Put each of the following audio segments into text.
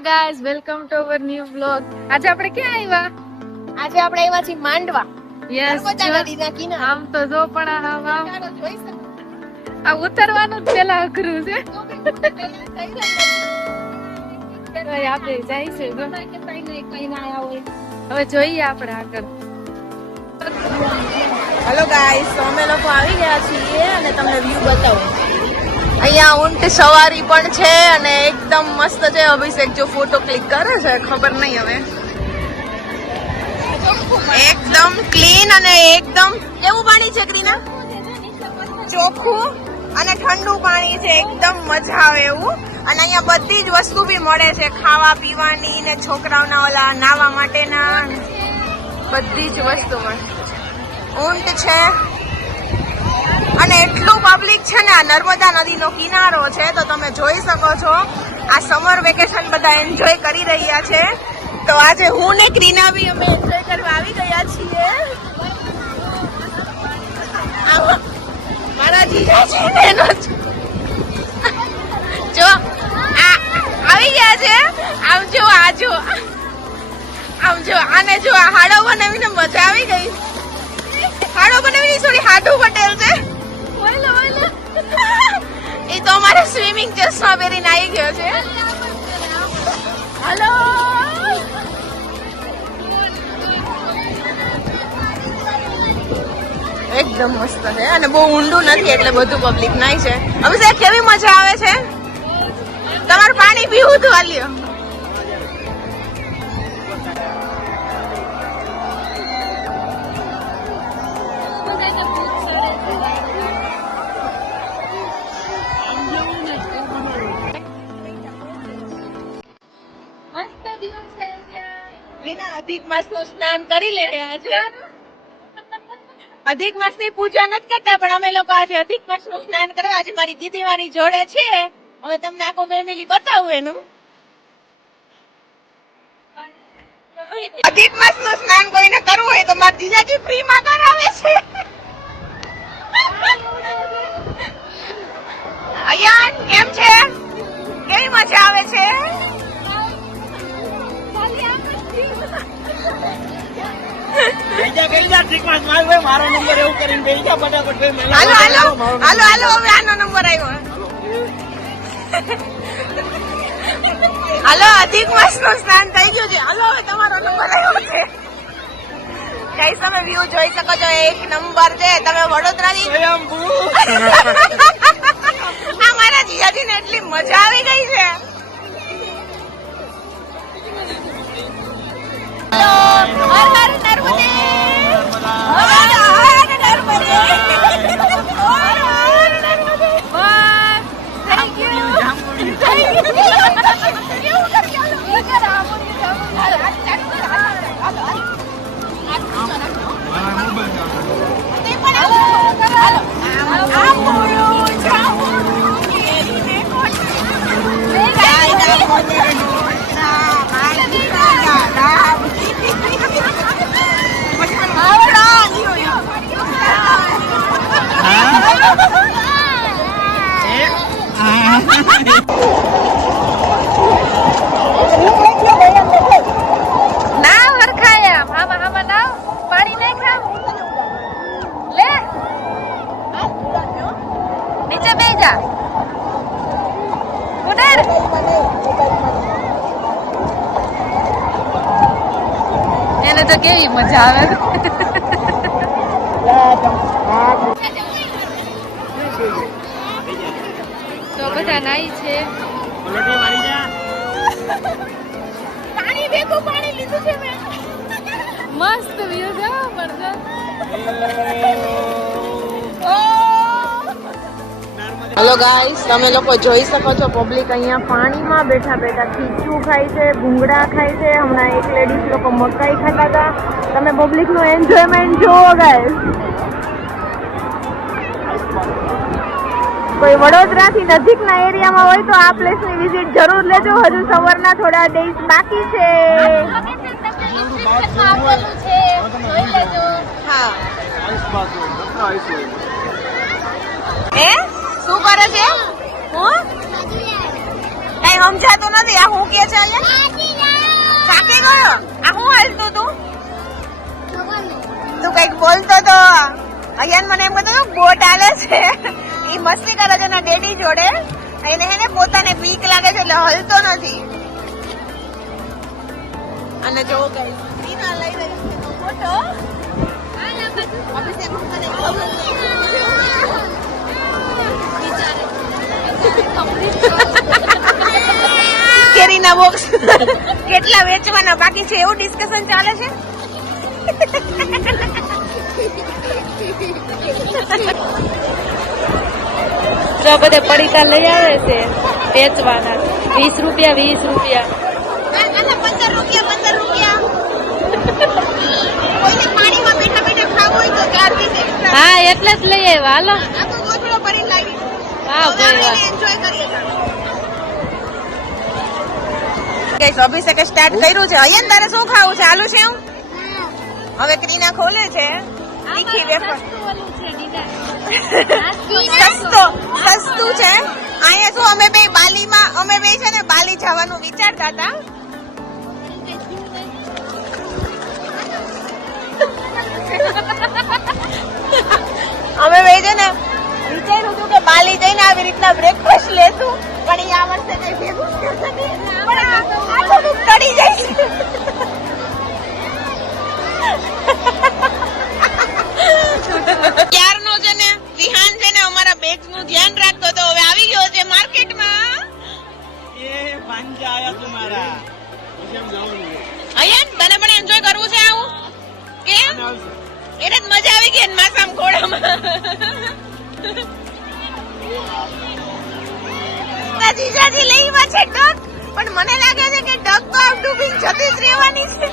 Hello guys, welcome to our new vlog. આજે આપણે ક્યાં આવ્યા? આજે આપણે આવ્યા છીએ માંડવા. યસ, નર્મદા નદીના કિનારે. આમ તો જો પણ આ ઉતરવાનું જ પેલા અઘરું છે. આપણે જઈશું, હવે જોઈએ આપણે આગળ. હેલો ગાઈસ, અમે લોકો આવી ગયા છીએ અને તમને વ્યૂ બતાવું. અહીંયા ઊંટ સવારી પણ છે અને એકદમ મસ્ત છે. અભિષેક જો ફોટો ક્લિક કરે છે, ખબર નહીં હવે. એકદમ ક્લીન અને એકદમ કેવું પાણી છે ક્રીના? ચોખ્ખું અને ઠંડુ પાણી છે, એકદમ મજા આવે એવું. અને અહીંયા બધી જ વસ્તુ બી મળે છે, ખાવા પીવાની ને છોકરાઓના ઓલા નાવા માટેના બધી જ વસ્તુ મળે. ઊંટ છે અને એટલું પબ્લિક છે ને. આ નર્મદા નદીનો કિનારો છે તો તમે જોઈ શકો છો. આ સમર વેકેશન બધા એન્જોય કરી રહ્યા છે. તો આજે હું ને ક્રીના બી અમે એન્જોય કરવા આવી ગયા છીએ. મારા જીજા છે ને એનો જો આવી ગયા છે. આમ જો આમ જો આને જો આ હાડો બનાવીને મજા આવી ગઈ. હાડો બનાવીને થોડી હાડુ પટેલ છે. એ તો અમારે સ્વિમિંગ ચશ્મા પહેરીને આવી ગયો છે. હેલો, એકદમ મસ્ત છે અને બહુ ઊંડું નથી એટલે બધું પબ્લિક નાય છે. હવે સાહેબ કેવી મજા આવે છે. તમારું પાણી પીવું તો હાલ્યો. અધિક માસ નું સ્નાન કરી લે રહ્યા છે. અધિક માસ ની પૂજા નથી કરતા પણ અમે લોકો આજે અધિક માસ નું સ્નાન કરવા આજે મારી દીદી મારી જોડે છે. હવે તમને આખું ફેમિલી બતાવું એનું. અધિક માસ નું સ્નાન કોઈને કરવું હોય તો મારી જીજાજી ફ્રી માં કરાવે છે. અયાન કેમ છે? કેવી મજા આવે છે? મારો નંબર એવું કરીને બેસી જા ફટાફટ. હાલો હવે આનો નંબર આવ્યો. હાલો, અધિક માસ નું સ્નાન થઈ ગયું છે. હાલો હવે તમારો નંબર આવ્યો છે. ગાઈસ, તમે વ્યૂ જોઈ શકો છો. એક નંબર છે. તમે વડોદરાથી આ મારા જીજાજી ને એટલી મજા આવી ગઈ છે. હર હર નર્મદે. એને તો કેવી મજા આવે. તો બધા નાઈ છે. પાણી ભેગું પાણી લીધું છે મેં. મસ્ત વ્યૂ છે બરજા. હેલો ગાઈસ, તમે લોકો જોઈ શકો છો પબ્લિક અહીંયા પાણીમાં બેઠા બેઠા ખીચું ખાય છે, ભૂંગળા ખાય છે. હમણાં એક લેડીઝ લોકો મકાઈ ખાતા હતા. તમે પબ્લિક નું એન્જોયમેન્ટ જોવો ગાઈસ. કોઈ વડોદરા થી નજીકના એરિયામાં હોય તો આ પ્લેસ ની વિઝિટ જરૂર લેજો. હજુ સવારના થોડા ડેઝ બાકી છે. હા, શું કરે છે? હું કઈ કઈ સમજાતું નથી. આ હું કે છે અહીંયા થાકી ગયો. આ હું હાલતું તું તું કઈક બોલતો તો. અહીંયા મને એમ કહેતો બોટ હાલે છે. ઈ મસ્તી કરે છે એના ડેડી જોડે. એને એને પોતાને બીક લાગે છે એટલે હલતો નથી. અને જો ગાઈસ રીના લઈ રહી છે તો ફોટો. કેરીના બોક્સ કેટલા વેચવાના બાકી છે એવું ડિસ્કશન ચાલે છે. તો બધે પડીકા લઈ આવે છે વેચવાના. 20 રૂપિયા 20 રૂપિયા. 15 રૂપિયા. કોઈને પાણીમાં બેઠા બેઠા ખાવું હોય તો 4 પીસ. હા એટલે જ લઈ આવ્યા. હાલો આ તો ગોથડો ભરીને લાવી. વાહ ભાઈ વાહ. એન્જોય કરીએ. ગાઈસ અભિષેકે સ્ટાર્ટ કર્યું છે. અહીંયા તારે શું ખાવું છે? આલુ છે હવે ક્રીના ખોલે છે. તીખી વેફર સસ્તું છે. અહીંયા શું અમે બે છે ને બાલી જવાનું વિચારતા હતા. અમે બે છે ને વિચાર્યું હતું કે બાલી જઈને આવી રીતના બ્રેકફાસ્ટ લેશું પણ ઈ આ વર્ષે કઈ ભેગું થતું નથી. પણ આ થોડુંક ટળી જાય છે. ક્યારનો છે ને વિહાન છે ને અમારા બેગ્સ નું ધ્યાન રાખતો તો હવે આવી ગયો છે માર્કેટમાં. એ પાંજા આયા તમારા કેમ જવાનું અયન તને પણ એન્જોય કરવું છે આવું કેમ? એને જ મજા આવી ગઈ ને માસામ ઘોડામાં. જીજાજી લઈવા છે ડક પણ મને લાગે છે કે ડક તો આમ ડૂબીને જતી જ રહેવાની છે.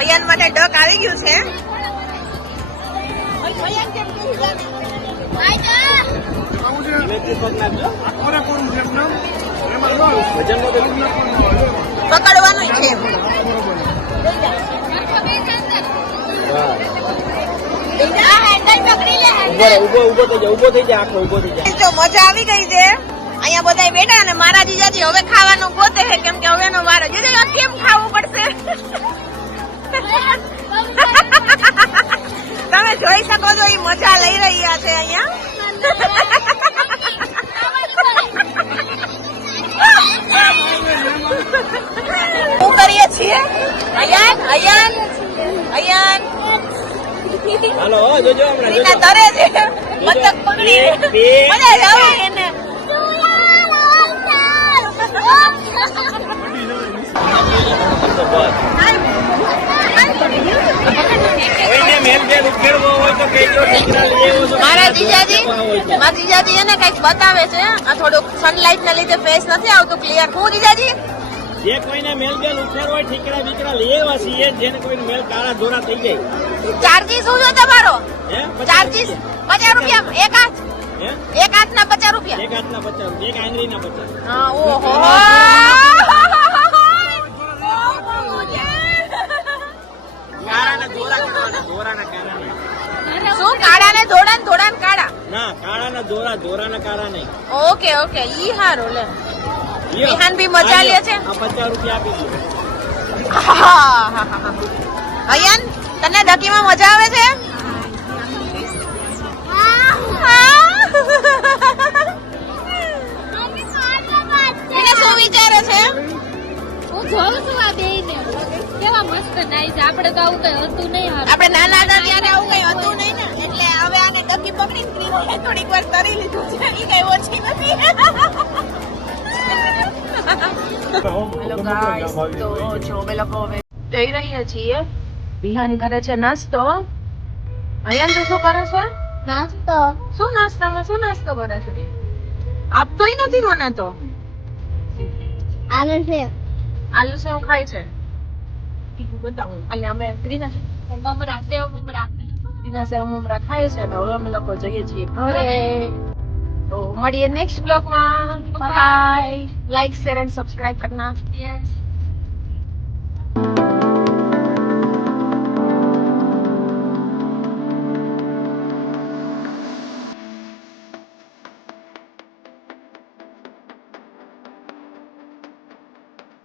અયન માટે ડક આવી ગયું છે. પકડવાનું છે. ઉભો થઈ જાય આખો ઉભો થઈ જાય. જો મજા આવી ગઈ છે. અહીંયા બધા બેઠા અને મારા જીજાજી હવે ખાવાનું ગોતે છે કેમ કે હવે એનો વારો. જીજાજી કેમ ખાવું પડશે? તમે જોઈ શકો છો એ મજા લઈ રહ્યા છે અહીંયા. શું કરીએ છીએ? અયન હાલો જોજો હમણાં રીના તરે છે. બતક પકડી મજા જ આવે એને. કોઈને મેલ બેલ ઉકેરવો હોય તો કઈજો ઠીકરા લઈ આવ્યો તો. મારા જીજાજી એને કઈક બતાવે છે. આ થોડુંક સનલાઇટ ના લીધે ફેસ નથી આવતું ક્લિયર. હું જીજાજી જે કોઈને મેલ બેલ ઉકેરવો હોય ઠીકરા બીકરા લઈ આવ્યા છીએ. જેને કોઈને મેલ કાળા ધોરા થઈ જાય. ચાર્જીસ શું છે તમારો? હે ચાર્જીસ 50 રૂપિયા એક હાથ. હે એક હાથના 50 રૂપિયા. એક હાથના 50 એક આંગળીના 50. હા ઓહો. કાળાના ધોરા કરવાના ધોરાના કાળા શું કાળા ને ધોળા ને ધોળા ને કાળા? ના કાળાના ધોરા ધોરાના કાળા નહીં. ઓકે ઈ હારું લે. વિહાન બી મજા લે છે. આ 50 રૂપિયા આપી દો. અયન તને ડકીમાં મજા આવે છે? એને શું વિચારે છે? હું જોઉં છું આ બેયને કેવા મસ્ત નાઈ છે. આપણે તો આવું કઈ હતું નહીં. આપણે નાના હતા ત્યારે આવું કઈ હતું નહીં ને એટલે હવે આને ડકી પકડી થોડીક વાર તરી લીધું છે. ઈ કઈ ઓછી નથી. હેલો ગાઈસ તો જો અમે લોકો હવે જઈ રહ્યા છીએ. વિહાન કરે છે નાસ્તો. અયન તું શું કરે છે? નાસ્તો શું નાસ્તો કરે છે? આપતોય નથી મને તો. આલુ છે આલુ સેવ ખાય છે. બતાવું અને અમે ક્રીના સેવ મમરા ખાય છે. હવે અમે લોકો જઈએ છીએ ઘરે. તો મળીએ નેક્સ્ટ બ્લોગમાં. Bye. Like share and subscribe કરના. યસ